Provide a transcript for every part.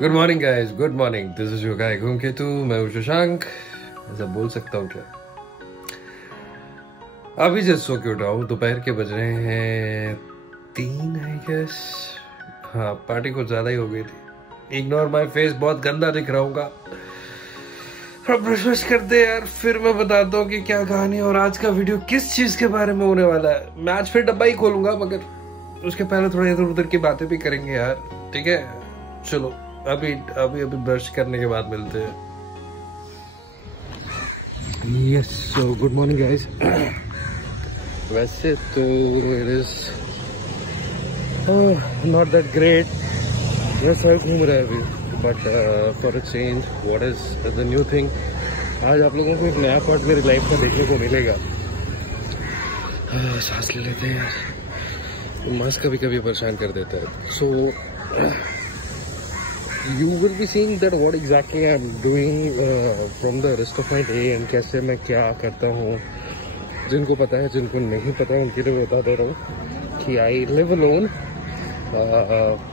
Good morning guys, good morning. This is your guy धूमकेतु। मैं हूं शशांक। ऐसा बोल सकता हूँ क्या? अभी जस्ट सो के उठा हूँ। दोपहर के बज रहे हैं 3 आई गेस। हाँ, पार्टी कुछ ज्यादा ही हो गई थी। इग्नोर माई फेस, बहुत गंदा दिख रहा हूँ। ब्रश करते यार, फिर मैं बताता हूँ कि क्या कहानी और आज का वीडियो किस चीज के बारे में होने वाला है। मैं आज फिर डब्बा ही खोलूंगा, मगर उसके पहले थोड़ा इधर उधर की बातें भी करेंगे यार, ठीक है? चलो अभी अभी अभी ब्रश करने के बाद मिलते हैं। Yes, so good morning guys. वैसे तो it is not that great. वैसे घूम रहा है अभी, but for a change what is the new thing. आज आप लोगों को एक नया पार्ट मेरी लाइफ का देखने को मिलेगा। सांस ले लेते हैं यार, मास्क कभी कभी परेशान कर देता है। सो you will be seeing that what exactly I'm doing from the rest of my day and कैसे मैं क्या करता हूँ। जिनको पता है, जिनको नहीं पता है उनके लिए बता दे रहा हूँ कि I live alone।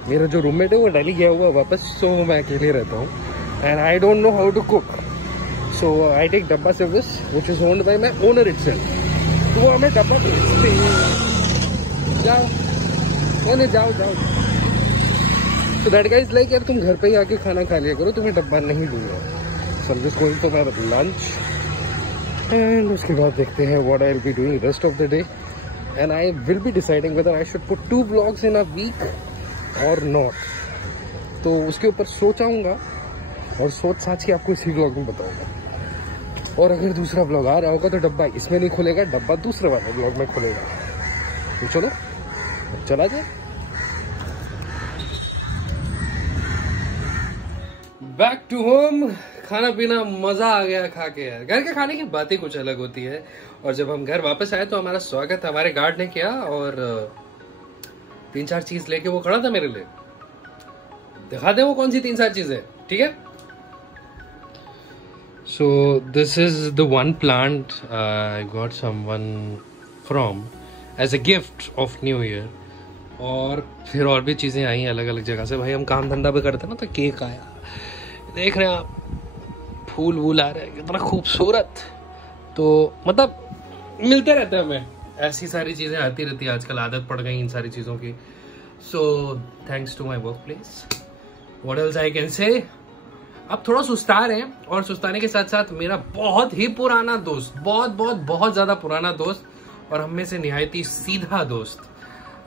मेरा जो रूममेट है वो दिल्ली गया हुआ वापस, so मैं अकेले रहता हूँ and I don't know how to cook, so I take डब्बा service which is owned by my owner itself। तो वो हमें डब्बा भेजते हैं, जाओ जाओ जाओ। So that guy is like, यार तुम घर पे ही आके खाना खा लिया करो, तुम्हें डब्बा नहीं दूंगा। So I'm just going for my lunch and उसके बाद देखते हैं what I'll be doing rest of the day and I will be deciding whether I should put 2 vlogs in a week or not। तो उसके ऊपर सोचाऊंगा और सोच साच के आपको इसी व्लॉग में बताऊंगा। और अगर दूसरा व्लॉग आ रहा होगा तो डब्बा इसमें नहीं खुलेगा, डब्बा दूसरे वाले व्लॉग में खुलेगा। तो चलो चला जाए। Back to home. खाना पीना मजा आ गया खा के यार। घर के खाने की बात ही कुछ अलग होती है। और जब हम घर वापस आए तो हमारा स्वागत हमारे गार्ड ने किया और 3-4 चीज लेके वो खड़ा था मेरे लिए। दिखा दे वो कौन सी 3-4 चीजें, ठीक है? So this is the one plant I got someone from as a gift of new year. और फिर और भी चीजें आई अलग अलग जगह से। भाई हम काम धंधा भी करते ना, तो केक आया, देख रहे हैं आप, फूल वूल आ रहे हैं, कितना खूबसूरत। तो मतलब मिलते रहते हैं हमें, ऐसी सारी चीजें आती रहती है। आजकल आदत पड़ गई इन सारी चीजों की। So thanks to my work place. What else I can say. अब थोड़ा सुस्ता रहे हैं और सुस्ताने के साथ साथ मेरा बहुत ही पुराना दोस्त, बहुत ज्यादा पुराना दोस्त और हम में से निहायत ही सीधा दोस्त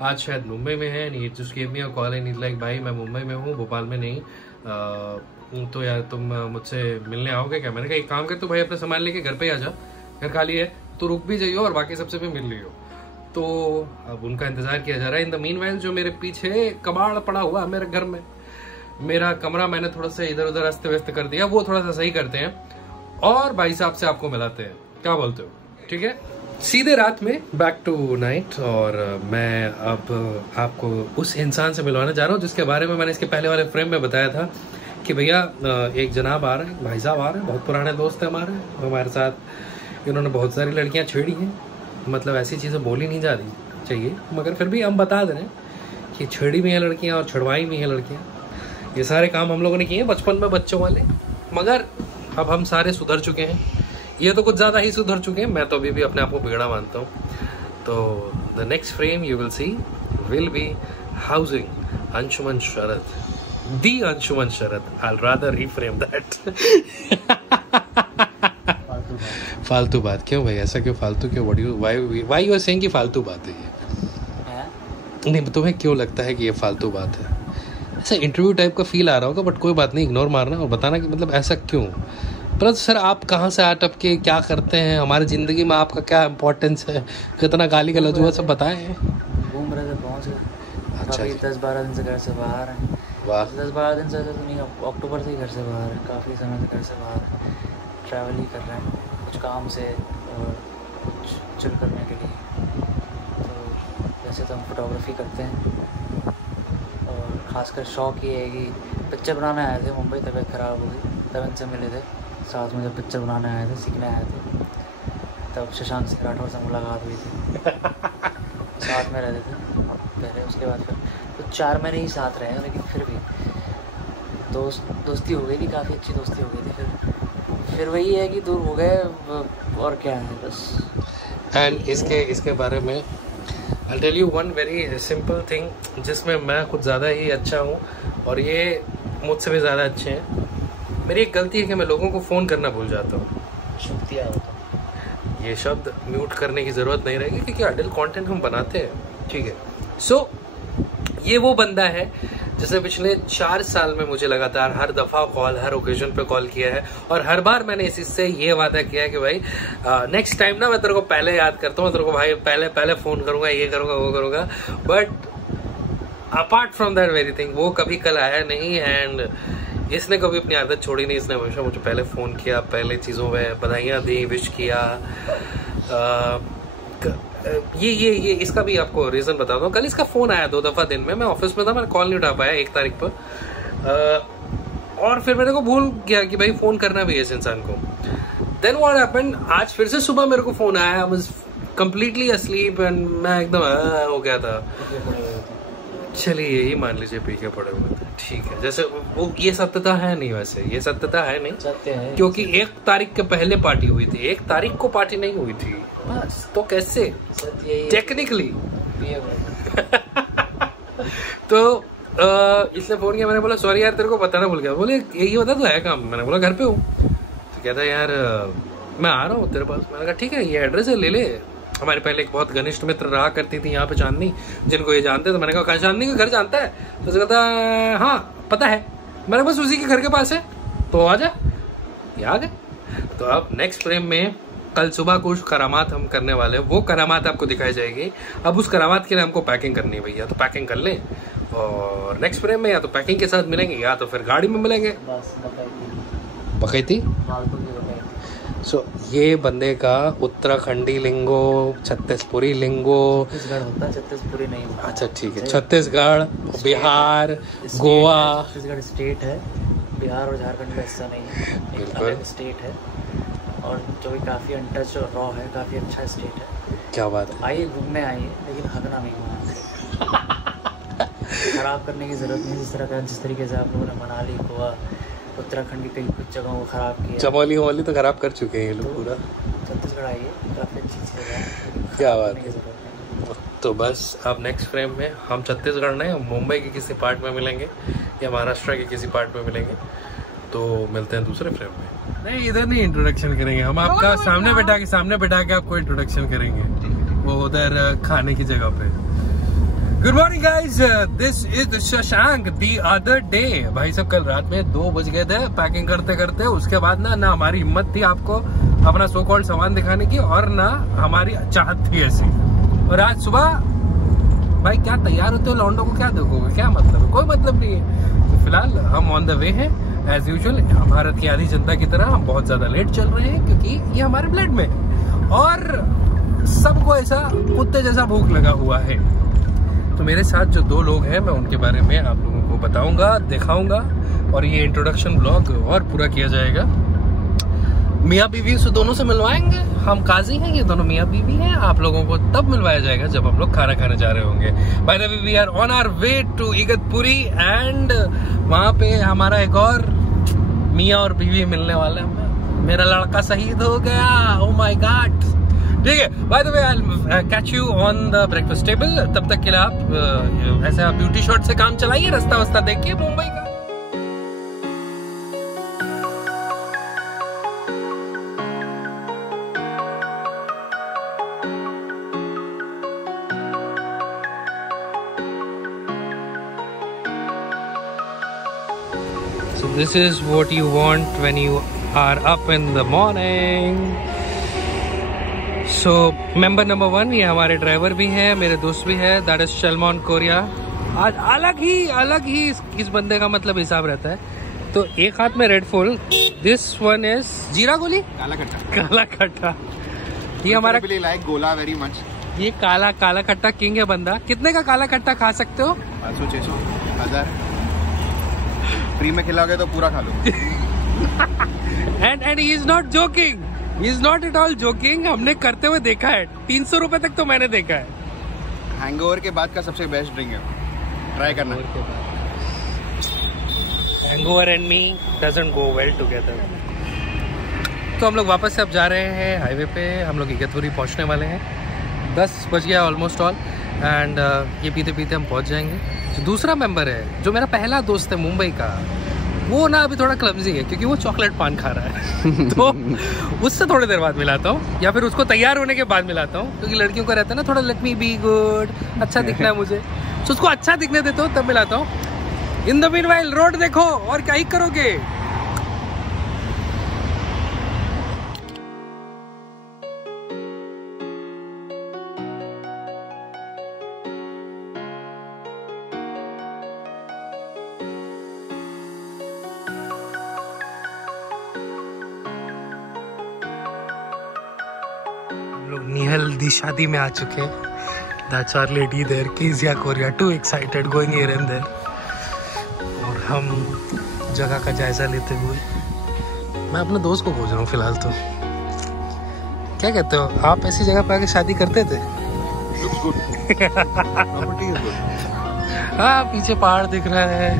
आज शायद मुंबई में है। नहीं just give me a call and like, भाई मैं मुंबई में हूँ, भोपाल में नहीं। तो यार तुम मुझसे मिलने आओगे क्या? मैंने कहा एक काम कर, तू भाई अपने सामान लेके घर पे आ जा, घर खाली है, तो रुक भी जाइयो और बाकी सबसे भी मिल लियो। तो अब उनका इंतजार किया जा रहा है। इन द मीनवाइल जो मेरे पीछे कबाड़ पड़ा हुआ है मेरे घर में, मेरा कमरा मैंने थोड़ा सा इधर उधर अस्त व्यस्त कर दिया, वो थोड़ा सा सही करते हैं और भाई साहब से आपको मिलाते हैं। क्या बोलते हो? ठीक है, सीधे रात में बैक टू नाइट। और मैं अब आपको उस इंसान से मिलवाने जा रहा हूँ जिसके बारे में मैंने इसके पहले वाले फ्रेम में बताया था कि भैया एक जनाब आ रहे हैं, भाई साहब आ रहे हैं, बहुत पुराने दोस्त हैं हमारे साथ। इन्होंने बहुत सारी लड़कियां छेड़ी हैं। मतलब ऐसी चीज़ें बोली नहीं जा रही चाहिए, मगर फिर भी हम बता दे रहे हैं कि छेड़ी भी हैं लड़कियां और छड़वाई भी हैं लड़कियां। ये सारे काम हम लोगों ने किए बचपन में बच्चों वाले, मगर अब हम सारे सुधर चुके हैं। ये तो कुछ ज़्यादा ही सुधर चुके हैं, मैं तो अभी भी अपने आप को बिगड़ा मानता हूँ। तो the next frame you will see will be housing Anshuman Sharad, the Anshuman Sharad. I'll rather reframe that। फालतू बात क्यों भाई? ऐसा क्यों फालतू क्यों? why you are saying कि फालतू बात है ये? नहीं, तुम्हें क्यों लगता है कि ये फालतू बात है? ऐसा इंटरव्यू टाइप का फील आ रहा होगा, बट कोई बात नहीं, इग्नोर मारना और बताना कि मतलब ऐसा क्यों। पर सर आप कहाँ से आट के क्या करते हैं, हमारी ज़िंदगी में आपका क्या इम्पोर्टेंस है, कितना गाली गलौज हुआ, सब बताएं। घूम रहे थे, पहुँच गए। अच्छा, 10-12 दिन से घर से बाहर हैं। वाह, 10-12 दिन से तो नहीं, अक्टूबर से ही घर से बाहर है, काफ़ी समय से घर से बाहर ट्रैवल ही कर रहे हैं, कुछ काम से और कुछ चिल करने के लिए। तो वैसे तो हम फोटोग्राफी करते हैं और ख़ासकर शौक़ ये है कि पिक्चर बनाने आए थे मुंबई। तबीयत ख़राब हो गई, तब इनसे मिले थे साथ में, जब पिक्चर बनाने आए थे, सीखने आए थे, तब शशांक से राठौर से मुलाकात हुई थी। साथ में रहते थे पहले, उसके बाद फिर तो 4 महीने ही साथ रहे हैं, लेकिन फिर भी दोस्ती हो गई थी, काफ़ी अच्छी दोस्ती हो गई थी। फिर वही है कि दूर हो गए, और क्या है बस। एंड इसके बारे में I'll tell you one very simple thing, जिसमें मैं कुछ ज़्यादा ही अच्छा हूँ और ये मुझसे भी ज़्यादा अच्छे हैं। मेरी एक गलती है कि मैं लोगों को फ़ोन करना भूल जाता हूँ। शुक्रिया होता, ये शब्द म्यूट करने की ज़रूरत नहीं रहेगी क्योंकि अडल्ट कंटेंट हम बनाते हैं, ठीक है। सो ये वो बंदा है जिसने पिछले 4 साल में मुझे लगातार हर दफ़ा कॉल, हर ओकेजन पे कॉल किया है और हर बार मैंने इससे ये वादा किया है कि भाई नेक्स्ट टाइम ना मैं तेरे को पहले याद करता हूँ, तेरे को भाई पहले फ़ोन करूँगा, ये करूँगा, वो करूँगा। But apart from that very thing वो कभी कल आया नहीं। एंड इसने कभी अपनी आदत छोड़ी नहीं, इसने हमेशा मुझे पहले फ़ोन किया, पहले चीज़ों में बधाइयाँ दी, विश किया। ये इसका भी आपको रीज़न बताता हूँ। कल इसका फ़ोन आया 2 दफ़ा दिन में, मैं ऑफिस में था, मैंने कॉल नहीं उठा पाया 1 तारीख पर, और फिर मेरे को भूल गया कि भाई फ़ोन करना भी है इस इंसान को। देन व्हाट हैपेंड, आज फिर से सुबह मेरे को फ़ोन आया, I was completely asleep and मैं एकदम हो गया था। चलिए यही मान लीजिए पी के पड़े हुए थे, ठीक है। जैसे वो ये सत्यता है नहीं, वैसे ये सत्यता है नहीं, सत्य है, क्योंकि 1 तारीख के पहले पार्टी हुई थी, 1 तारीख को पार्टी नहीं हुई थी बस। तो कैसे टेक्निकली तो इसलिए फोन किया, मैंने बोला सॉरी यार तेरे को बताना भूल गया। बोले यही होता तो है काम। मैंने बोला घर पे हूँ। तो कहता यार मैं आ रहा हूँ तेरे पास। मैंने कहा ठीक है, ये एड्रेस है, ले ले। हमारे पहले एक बहुत घनिष्ठ मित्र रहा करती थी यहाँ पे चांदनी, जिनको ये जानते। तो मैंने कहा चांदनी का घर जानता है? तो कहता हाँ पता है। मैंने बस उसी के घर के पास है, तो आ जा। याद है। तो अब नेक्स्ट फ्रेम में कल सुबह कुछ करामात हम करने वाले हैं, वो करामात आपको दिखाई जाएगी। अब उस करामात के लिए हमको पैकिंग करनी है भैया, तो पैकिंग कर लें और नेक्स्ट फ्रेम में या तो पैकिंग के साथ मिलेंगे या तो फिर गाड़ी में मिलेंगे। बकैती सो ये बंदे का उत्तराखंडी लिंगो, छत्तीसपुरी लिंगो, छत्तीसगढ़ होता है, छत्तीसपुरी नहीं होता। अच्छा ठीक है, छत्तीसगढ़, बिहार, गोवा। छत्तीसगढ़ स्टेट है, बिहार और झारखंड का हिस्सा नहीं है, एक अलग स्टेट है और जो भी काफ़ी अनटच और रॉ है, काफ़ी अच्छा स्टेट है। क्या बात है। आइए घूमने आइए, लेकिन हगना नहीं वहाँ खराब करने की ज़रूरत नहीं। जिस तरीके से आप लोगों ने मनाली, गोवा, उत्तराखंड की कई कुछ जगहों को ख़राब किया, चमोली वमोली तो ख़राब कर चुके हैं ये लोग पूरा। छत्तीसगढ़ आइए, काफ़ी अच्छी जगह है, क्या बात है। तो बस अब नेक्स्ट फ्रेम में हम छत्तीसगढ़ नहीं, मुंबई के किसी पार्ट में मिलेंगे या महाराष्ट्र के किसी पार्ट में मिलेंगे। तो मिलते हैं दूसरे फ्रेम में। नहीं इधर नहीं इंट्रोडक्शन करेंगे हम, आपका सामने बैठा के आपको इंट्रोडक्शन करेंगे, वो उधर खाने की जगह पे। Good morning guys, this is Shashank the other day. भाई साहब कल रात में 2 बज गए थे पैकिंग करते करते। उसके बाद ना हमारी हिम्मत थी आपको अपना सो कॉल्ड सामान दिखाने की, और ना हमारी चाहत थी ऐसी। और आज सुबह भाई क्या तैयार होते हो लौंडो को क्या देखोगे, क्या मतलब है? कोई मतलब नहीं है। तो फिलहाल हम ऑन द वे हैं एज यूजुअल। भारत की आधी जनता की तरह हम बहुत ज्यादा लेट चल रहे हैं क्योंकि ये हमारे ब्लड में, और सबको ऐसा कुत्ते जैसा भूख लगा हुआ है। तो मेरे साथ जो 2 लोग हैं, मैं उनके बारे में आप लोगों को बताऊंगा, दिखाऊंगा, और ये इंट्रोडक्शन ब्लॉग और पूरा किया जाएगा। मियाँ बीवी से दोनों से मिलवाएंगे। हम काजी हैं, ये दोनों मियाँ बीवी हैं। आप लोगों को तब मिलवाया जाएगा जब हम लोग खाना खाने जा रहे होंगे। By the way we are on our way to Igatpuri, and वहाँ पे हमारा एक और मियाँ और बीवी मिलने वाले हैं। मेरा लड़का शहीद हो गया, ओह माय गॉड। ठीक है, bye the way I will catch you on the breakfast table. तब तक के लिए आप ऐसा ब्यूटी शॉट से काम चलाइए, रास्ता वास्ता देखिए मुंबई का। So this is what you want when you are up in the morning. So member number 1 ये हमारे ड्राइवर भी हैं, मेरे दोस्त भी है, दैट इज सलमान कोरिया। आज अलग ही इस बंदे का मतलब हिसाब रहता है। तो एक हाथ में red full, this one is जीरा गोली, काला खट्टा। ये हमारा लाइक गोला वेरी मच। ये काला खट्टा किंग है बंदा। कितने का काला खट्टा खा सकते हो? 500, 600, 1000 फ्री में खिलाओगे तो पूरा खा लो। And he is not joking, he is not at all joking. हमने करते हुए देखा है, 300 रुपए तक तो मैंने देखा है। हैंगओवर के बाद का सबसे बेस्ट ड्रिंक है, ट्राई करना। Hangover and me doesn't go well together. तो हम लोग वापस से अब जा रहे हैं हाईवे पे। हम लोग इगतपुरी पहुंचने वाले हैं, 10 बज गया ऑलमोस्ट ऑल। एंड ये पीते पीते हम पहुंच जाएंगे। जो दूसरा मेंबर है, जो मेरा पहला दोस्त है मुंबई का, वो ना अभी थोड़ा क्लमजी है क्योंकि वो चॉकलेट पान खा रहा है। तो उससे थोड़ी देर बाद मिलाता हूँ, या फिर उसको तैयार होने के बाद मिलाता हूँ, क्योंकि लड़कियों का रहता है ना थोड़ा लेट मी बी गुड, अच्छा दिखना है मुझे, तो उसको अच्छा दिखने देता हूँ तब मिलाता हूँ। इन द मीनवाइल रोड देखो और क्या ही करोगे। निहल दी शादी में आ चुके हैं। That's our lady there, Kezia Korea, too excited going here and there। और हम जगह का जायजा लेते हुए, मैं अपने दोस्त को खोज रहा हूँ फिलहाल। तो क्या कहते हो आप, ऐसी जगह पे आके शादी करते थे? हाँ, पीछे पहाड़ दिख रहा है,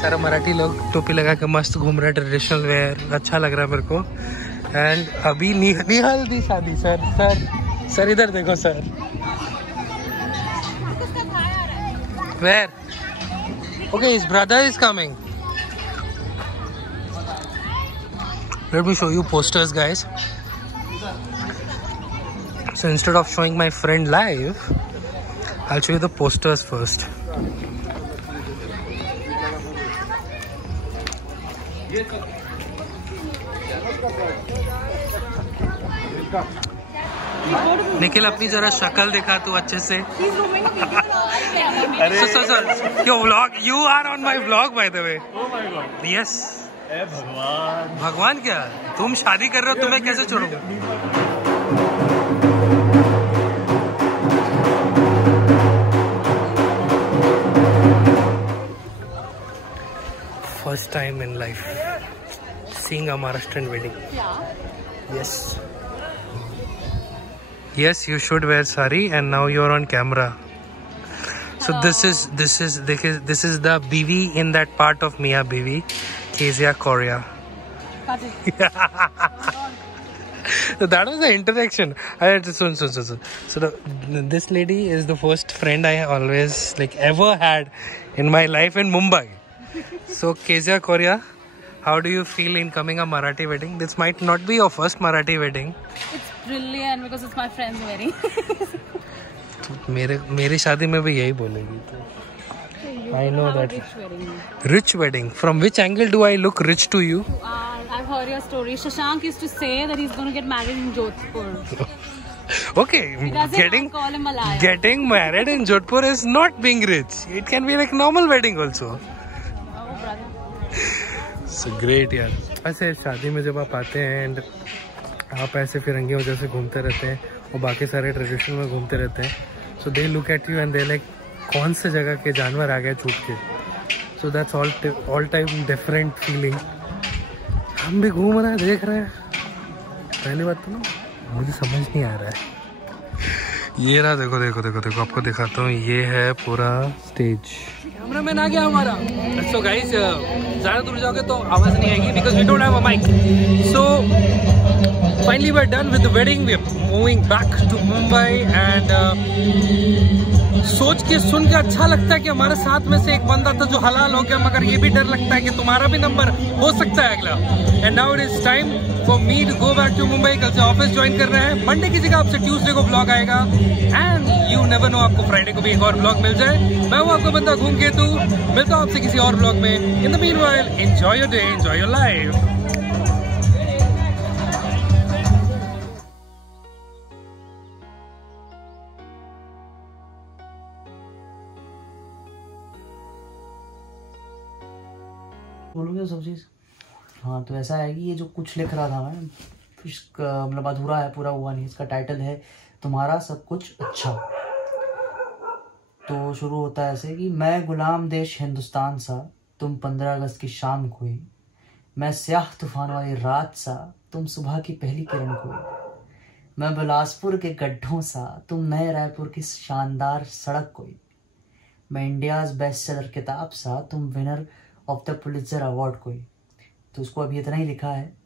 सारा मराठी लोग टोपी लगा के मस्त घूम रहे हैं, ट्रेडिशनल वेयर, अच्छा लग रहा है मेरे को। एंड अभी निहल दी शादी। सर इधर देखो sir. Where? Okay, his brother is coming. Let me show you posters, guys. So instead of showing my friend live, I'll show you the posters first. Nikhil अपनी जरा शक्ल दिखा तू अच्छे से। Your vlog, you are on my vlog by the way. Oh my god. Yes. भगवान क्या, तुम शादी कर रहे हो, तुम्हें कैसे छोड़ूंगा? First time in life seeing a Maharashtrian wedding. Yes. Yes, you should wear sari, and now you're on camera. So this is the BV in that part of Mia BV, Kezia Korea. So that was the interaction. So this lady is the first friend I always ever had in my life in Mumbai. So Kezia Korea, how do you feel in coming a Marathi wedding? This might not be your first Marathi wedding. It's brilliant because it's my friend's wedding. मेरी शादी में भी यही बोलेगी तो I know that. Rich wedding. From which angle do I look rich to you? I've heard your story. Shashank used to say that he's going to get married in Jodhpur. Okay, getting married in Jodhpur is not being rich. It can be like normal wedding also. Oh, brother. So great यार। ऐसे शादी में जब आप आते हैं and आप ऐसे फिरंगी वजह से घूमते रहते हैं और बाकी सारे ट्रेडिशन में घूमते रहते हैं, so they look at you and they like कौन से जगह के जानवर आ गए छूट के। So that's all time different feeling. हम भी घूम रहे हैं, देख रहे हैं। पहली बात तो ना मुझे समझ नहीं आ रहा है। ये रहा, देखो देखो देखो देखो, आपको दिखाता हूँ। ये है पूरा स्टेज। कैमरा मैन आ गया हमारा। सो गाइस, ज़्यादा दूर जाओगे तो आवाज़ नहीं आएगी because we don't have a mic. So finally we're done with the wedding. We're moving back to Mumbai and सोच के सुन के अच्छा लगता है कि हमारे साथ में से एक बंदा था जो हलाल हो गया, मगर ये भी डर लगता है कि तुम्हारा भी नंबर हो सकता है अगला। And now it is time for me to go back to Mumbai. कल से ऑफिस ज्वाइन कर रहे हैं। मंडे की जगह आपसे ट्यूसडे को ब्लॉग आएगा एंड यू नेवर नो, आपको फ्राइडे को भी एक और ब्लॉग मिल जाए। मैं हूँ आपको बंदा घूम के तू। मिलता हूँ आपसे किसी और ब्लॉग में। In the meanwhile enjoy your day, enjoy your life. बोलोगे सब चीज़। हाँ, तो ऐसा है कि ये जो कुछ लिख रहा था मैं, मतलब अधूरा है, पूरा हुआ नहीं। इसका टाइटल है तुम्हारा सब कुछ अच्छा। तो शुरू होता है ऐसे कि मैं गुलाम देश हिंदुस्तान सा, तुम 15 अगस्त की शाम कोई। मैं स्याह तूफान वाली रात सा, तुम सुबह की पहली किरण कोई। मैं बिलासपुर के गड्ढों सा, तुम नए रायपुर की शानदार सड़क कोई। मैं इंडियाज़ बेस्ट सेलर किताब सा, तुम winner of the Pulitzer award कोई, तो उसको अभी इतना ही लिखा है